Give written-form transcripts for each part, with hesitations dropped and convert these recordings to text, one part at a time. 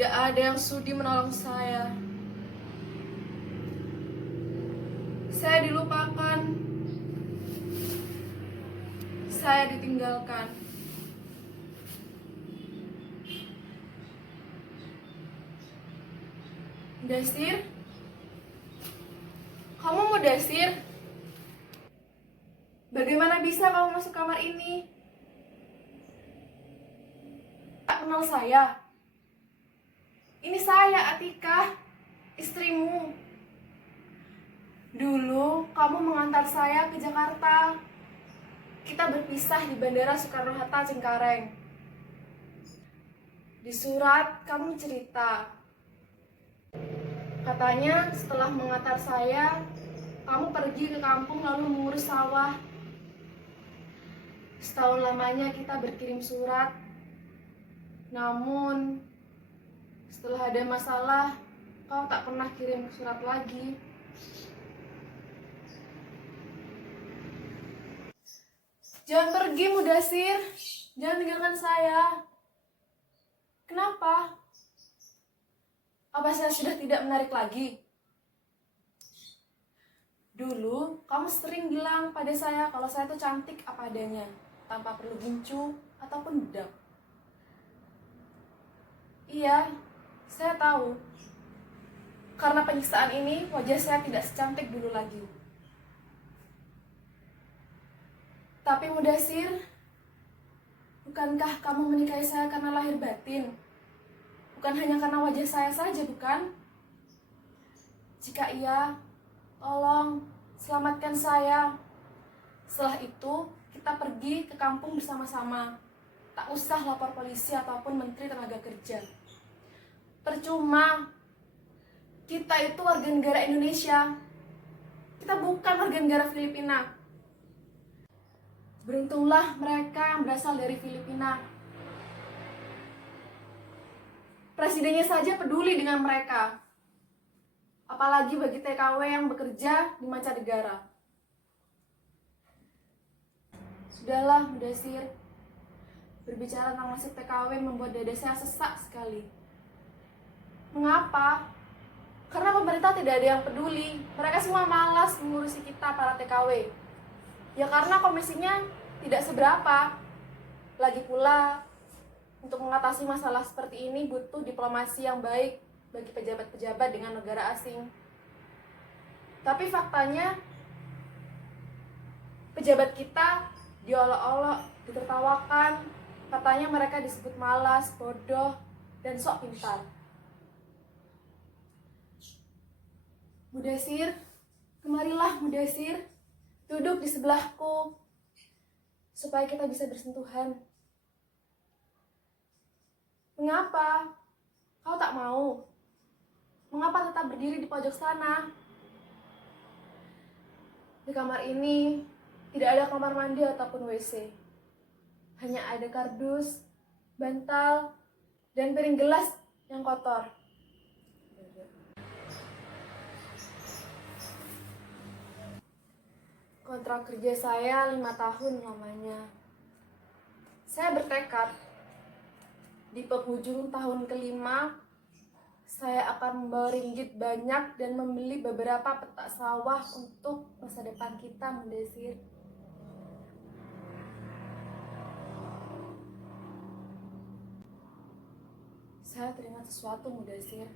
Tidak ada yang sudi menolong saya. Saya dilupakan. Saya ditinggalkan. Dasir? Kamu mau Dasir? Bagaimana bisa kamu masuk kamar ini? Tak kenal saya. Ini saya, Atika, istrimu. Dulu kamu mengantar saya ke Jakarta. Kita berpisah di Bandara Soekarno-Hatta, Cengkareng. Di surat kamu cerita, katanya setelah mengantar saya, kamu pergi ke kampung lalu mengurus sawah. Setahun lamanya kita berkirim surat. Namun setelah ada masalah, kau tak pernah kirim surat lagi. Jangan pergi, Mudasir. Jangan tinggalkan saya. Kenapa? Apa saya sudah tidak menarik lagi? Dulu, kamu sering bilang pada saya kalau saya tuh cantik apa adanya, tanpa perlu gincu ataupun bedak. Iya, saya tahu. Karena penyiksaan ini, wajah saya tidak secantik dulu lagi. Tapi Mudasir, bukankah kamu menikahi saya karena lahir batin? Bukan hanya karena wajah saya saja, bukan? Jika iya, tolong selamatkan saya. Setelah itu, kita pergi ke kampung bersama-sama. Tak usah lapor polisi ataupun Menteri Tenaga Kerja. Percuma. Kita itu warga negara Indonesia. Kita bukan warga negara Filipina. Beruntunglah mereka yang berasal dari Filipina. Presidennya saja peduli dengan mereka. Apalagi bagi TKW yang bekerja di mancanegara. Sudahlah, Mudasir. Berbicara tentang nasib TKW membuat dada saya sesak sekali. Mengapa? Karena pemerintah tidak ada yang peduli. Mereka semua malas mengurusi kita para TKW. Ya karena komisinya tidak seberapa. Lagi pula, untuk mengatasi masalah seperti ini butuh diplomasi yang baik bagi pejabat-pejabat dengan negara asing. Tapi faktanya, pejabat kita diolok-olok, ditertawakan. Katanya mereka disebut malas, bodoh, dan sok pintar. Mudasir, kemarilah Mudasir, duduk di sebelahku, supaya kita bisa bersentuhan. Mengapa? Kau tak mau? Mengapa tetap berdiri di pojok sana? Di kamar ini, tidak ada kamar mandi ataupun WC. Hanya ada kardus, bantal, dan piring gelas yang kotor. Kontrak kerja saya 5 tahun lamanya. Saya bertekad, di penghujung tahun kelima, saya akan membawa ringgit banyak dan membeli beberapa petak sawah untuk masa depan kita, Mudasir. Saya teringat sesuatu, Mudasir.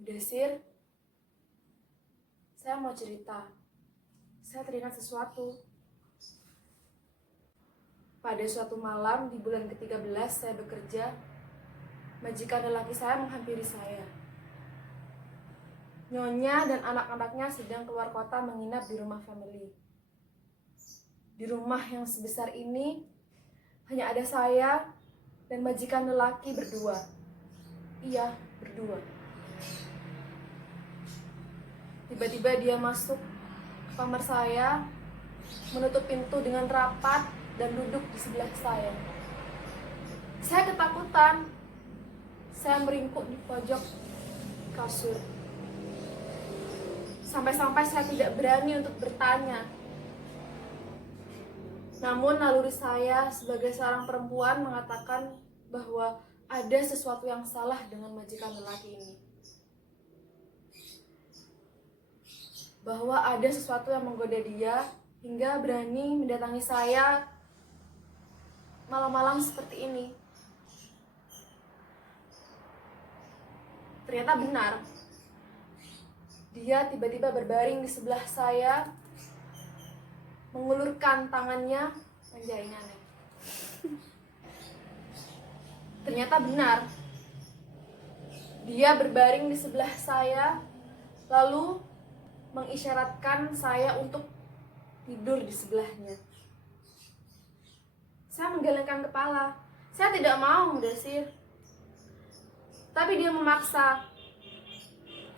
Mudasir, saya mau cerita. Saya teringat sesuatu. Pada suatu malam di bulan ke-13 saya bekerja, majikan lelaki saya menghampiri saya. Nyonya dan anak-anaknya sedang keluar kota menginap di rumah family. Di rumah yang sebesar ini, hanya ada saya dan majikan lelaki berdua. Iya, berdua. Tiba-tiba dia masuk ke kamar saya, menutup pintu dengan rapat dan duduk di sebelah saya. Saya ketakutan. Saya meringkuk di pojok kasur. Sampai-sampai saya tidak berani untuk bertanya. Namun naluri saya sebagai seorang perempuan mengatakan bahwa ada sesuatu yang salah dengan majikan lelaki ini. Bahwa ada sesuatu yang menggoda dia hingga berani mendatangi saya malam-malam seperti ini. Ternyata benar. Dia tiba-tiba berbaring di sebelah saya, mengulurkan tangannya, anjay. Ternyata benar. Dia berbaring di sebelah saya, lalu mengisyaratkan saya untuk tidur di sebelahnya. Saya menggelengkan kepala. Saya tidak mau, Mudasir. Tapi dia memaksa.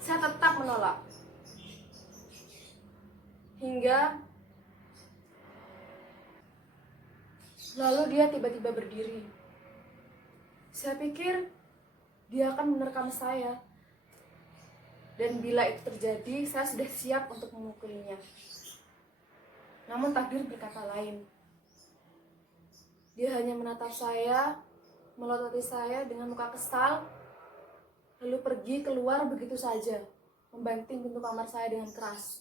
Saya tetap menolak. Hingga lalu dia tiba-tiba berdiri. Saya pikir dia akan menerkam saya. Dan bila itu terjadi, saya sudah siap untuk memukulinya. Namun takdir berkata lain. Dia hanya menatap saya, melototi saya dengan muka kesal, lalu pergi keluar begitu saja, membanting pintu kamar saya dengan keras.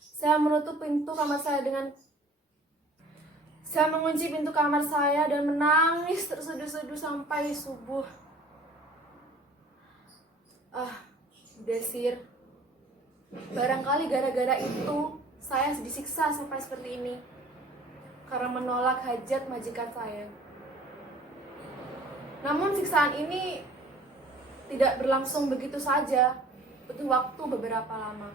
Saya menutup pintu kamar saya Saya mengunci pintu kamar saya dan menangis terseduh-seduh sampai subuh. Desir, barangkali gara-gara itu saya disiksa sampai seperti ini karena menolak hajat majikan saya. Namun siksaan ini tidak berlangsung begitu saja, butuh waktu beberapa lama.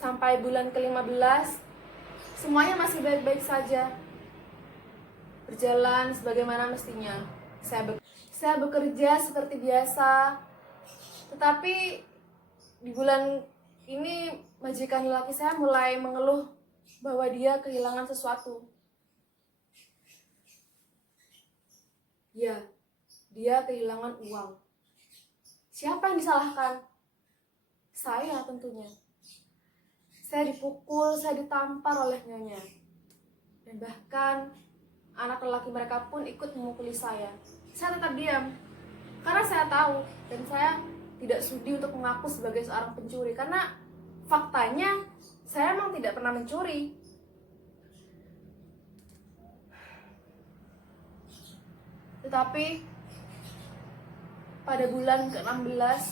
Sampai bulan ke-15, semuanya masih baik-baik saja, berjalan sebagaimana mestinya. Saya bekerja seperti biasa, tetapi di bulan ini majikan lelaki saya mulai mengeluh bahwa dia kehilangan sesuatu. Ya, dia kehilangan uang. Siapa yang disalahkan? Saya tentunya. Saya dipukul, saya ditampar oleh nyonya. Dan bahkan anak lelaki mereka pun ikut memukuli saya. Saya tetap diam, karena saya tahu dan saya tidak sudi untuk mengaku sebagai seorang pencuri. Karena faktanya, saya memang tidak pernah mencuri. Tetapi pada bulan ke-16,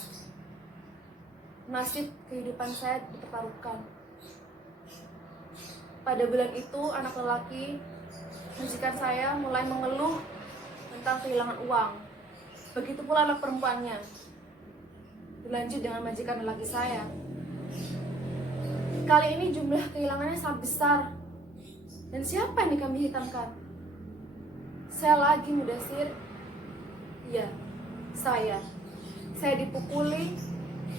nasib kehidupan saya dipertaruhkan. Pada bulan itu, anak lelaki majikan saya mulai mengeluh tentang kehilangan uang. Begitu pula anak perempuannya. Dilanjut dengan majikan lelaki saya. Kali ini jumlah kehilangannya sangat besar. Dan siapa yang dikambing hitamkan? Saya lagi, Mudasir. Iya, saya. Saya dipukuli,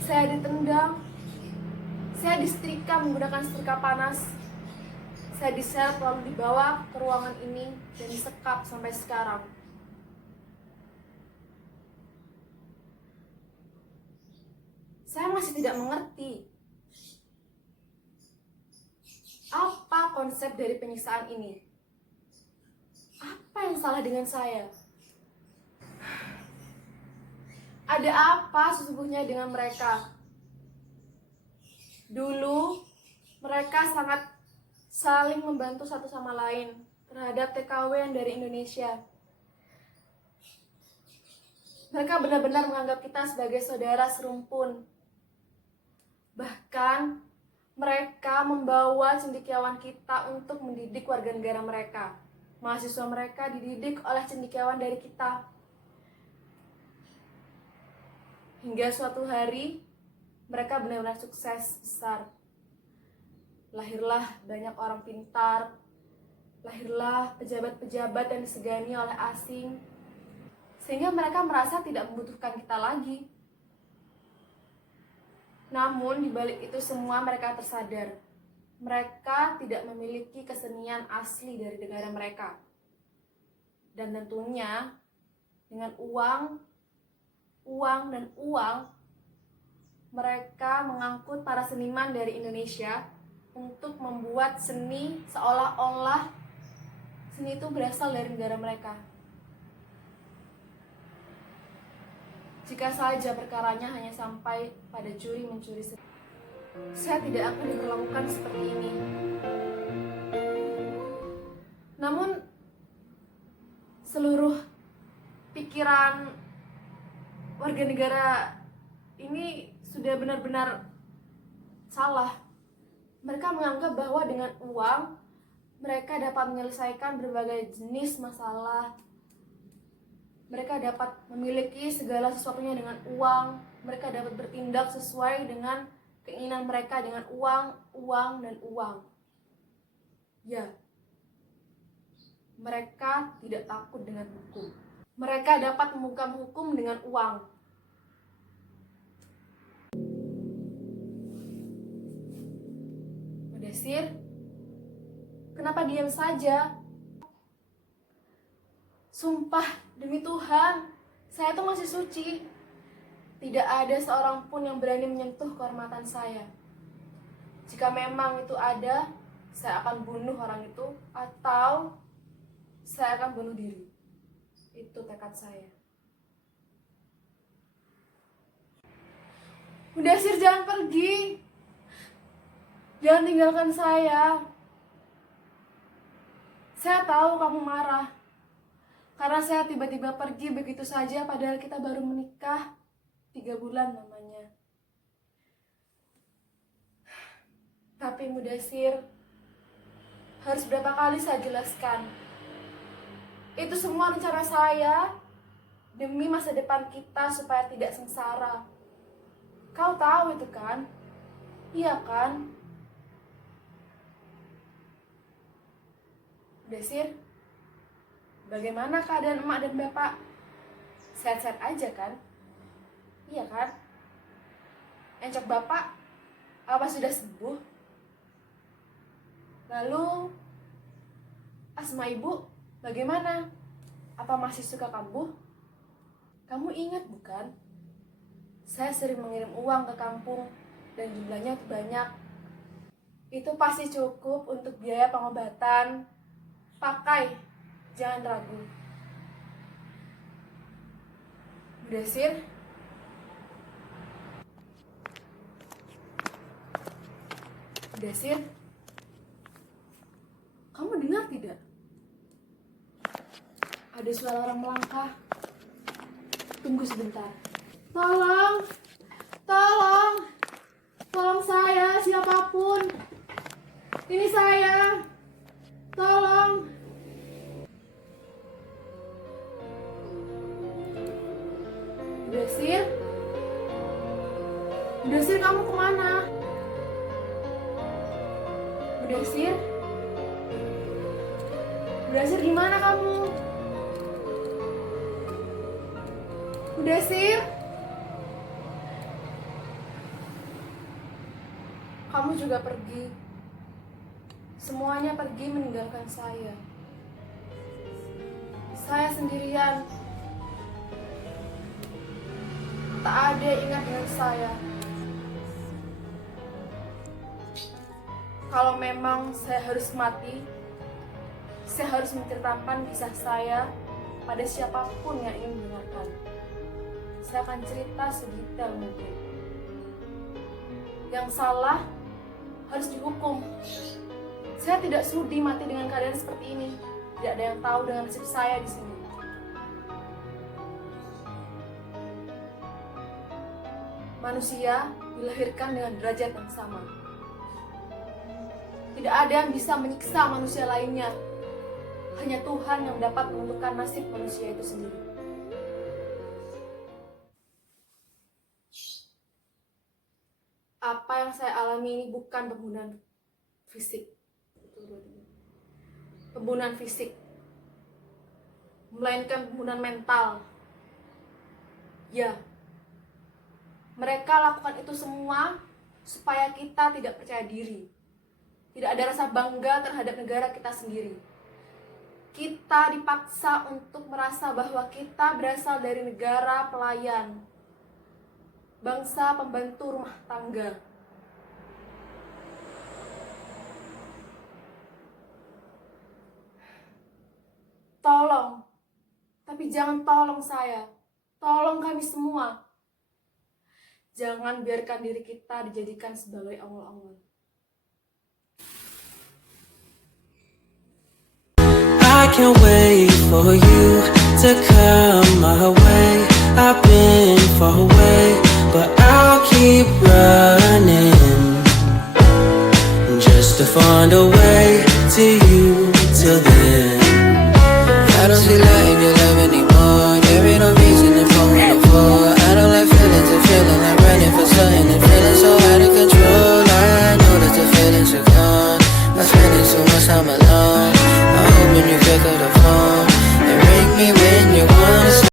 saya ditendang, saya disetrika menggunakan setrika panas. Saya diseret lalu dibawa ke ruangan ini dan disekap sampai sekarang. Saya masih tidak mengerti apa konsep dari penyiksaan ini. Apa yang salah dengan saya? Ada apa sesungguhnya dengan mereka? Dulu mereka sangat saling membantu satu sama lain terhadap TKW yang dari Indonesia. Mereka benar-benar menganggap kita sebagai saudara serumpun. Bahkan mereka membawa cendekiawan kita untuk mendidik warga negara mereka. Mahasiswa mereka dididik oleh cendekiawan dari kita. Hingga suatu hari mereka benar-benar sukses besar. Lahirlah banyak orang pintar, lahirlah pejabat-pejabat yang disegani oleh asing, sehingga mereka merasa tidak membutuhkan kita lagi. Namun di balik itu semua mereka tersadar, mereka tidak memiliki kesenian asli dari negara mereka. Dan tentunya dengan uang dan uang, mereka mengangkut para seniman dari Indonesia untuk membuat seni seolah-olah seni itu berasal dari negara mereka. Jika saja perkaranya hanya sampai pada juri mencuri seni, saya tidak akan diperlakukan seperti ini. Namun, seluruh pikiran warga negara ini sudah benar-benar salah. Mereka menganggap bahwa dengan uang mereka dapat menyelesaikan berbagai jenis masalah. Mereka dapat memiliki segala sesuatunya dengan uang. Mereka dapat bertindak sesuai dengan keinginan mereka dengan uang, dan uang. Ya, mereka tidak takut dengan hukum. Mereka dapat membungkam hukum dengan uang. Mudasir, kenapa diam saja? Sumpah, demi Tuhan, saya tuh masih suci. Tidak ada seorang pun yang berani menyentuh kehormatan saya. Jika memang itu ada, saya akan bunuh orang itu, atau saya akan bunuh diri. Itu tekad saya. Mudasir, jangan pergi. Jangan tinggalkan saya. Saya tahu kamu marah. Karena saya tiba-tiba pergi begitu saja padahal kita baru menikah 3 bulan namanya. Tapi Mudasir, harus berapa kali saya jelaskan? Itu semua rencana saya demi masa depan kita supaya tidak sengsara. Kau tahu itu kan? Iya kan? Mudasir, bagaimana keadaan emak dan bapak? Sehat-sehat aja kan? Iya kan? Encok bapak, apa sudah sembuh? Lalu, asma ibu, bagaimana? Apa masih suka kambuh? Kamu ingat bukan? Saya sering mengirim uang ke kampung dan jumlahnya banyak. Itu pasti cukup untuk biaya pengobatan. Pakai, jangan ragu. Mudasir, kamu dengar tidak? Ada suara orang melangkah. Tunggu sebentar. Tolong, tolong, tolong saya, siapapun. Ini saya. Tolong. Mudasir, kamu kemana? Mudasir, gimana kamu? Mudasir, kamu juga pergi. Semuanya pergi meninggalkan saya. Saya sendirian. Tak ada yang ingat dengan saya. Kalau memang saya harus mati, saya harus menceritakan kisah saya pada siapapun yang ingin mendengarkan. Saya akan cerita sedetail mungkin. Yang salah harus dihukum. Saya tidak sudi mati dengan keadaan seperti ini. Tidak ada yang tahu dengan nasib saya di sini. Manusia dilahirkan dengan derajat yang sama. Tidak ada yang bisa menyiksa manusia lainnya. Hanya Tuhan yang dapat menentukan nasib manusia itu sendiri. Apa yang saya alami ini bukan pembunuhan fisik. Pembunuhan fisik. Melainkan pembunuhan mental. Ya. Mereka lakukan itu semua supaya kita tidak percaya diri. Tidak ada rasa bangga terhadap negara kita sendiri. Kita dipaksa untuk merasa bahwa kita berasal dari negara pelayan. bangsa pembantu rumah tangga. Tolong, tapi jangan tolong saya, tolong kami semua. Jangan biarkan diri kita dijadikan sebagai ongol-ongol. I can't wait for you to come my way. I've been far away, but I'll keep running just to find a way to you till then. I don't feel like